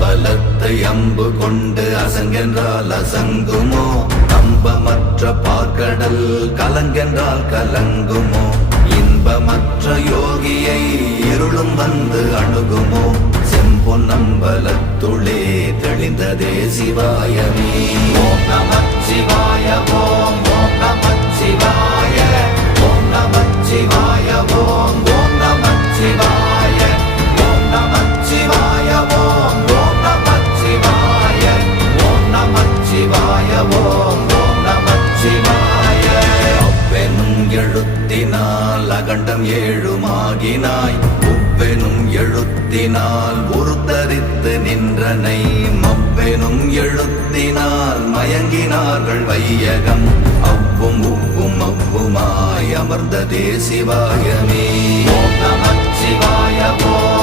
அம்பலத்தை அம்பு கொண்டு அசங்கென்றால் அசங்குமோ? நம்பமற்ற பார்க்கடல் கலங்கென்றால் கலங்குமோ? இன்பமற்ற யோகியை இருளும் வந்து அணுகுமோ? செம்பொன்னம்பலத்துளே தெளிந்ததே சிவாயமே. ஓம் நமச்சிவாய ஓம் ஓம் நமச்சிவாய ஓம் நமச்சிவாய ஓம் ஓம் நமச்சிவாய ஓம் நமச்சிவாய ஓம் ஓம் நமச்சிவாய ஓம் நமச்சிவாய ஓம் ஓம் நமச்சிவாய. அவ்வெனும் எழுத்தினால் அகண்டம் ஏழுமாகினாய், உவ்வெனும் எழுத்தினால் உருத்தரித்து நின்றனை, மவ்வெனும் எழுத்தினால் மயங்கினார்கள் வையகம். அவ்வும் உவ்வும் அவ்வுமாய் அமர்ந்ததே சிவாயமே. ஓம் நமச்சிவாய ஓம்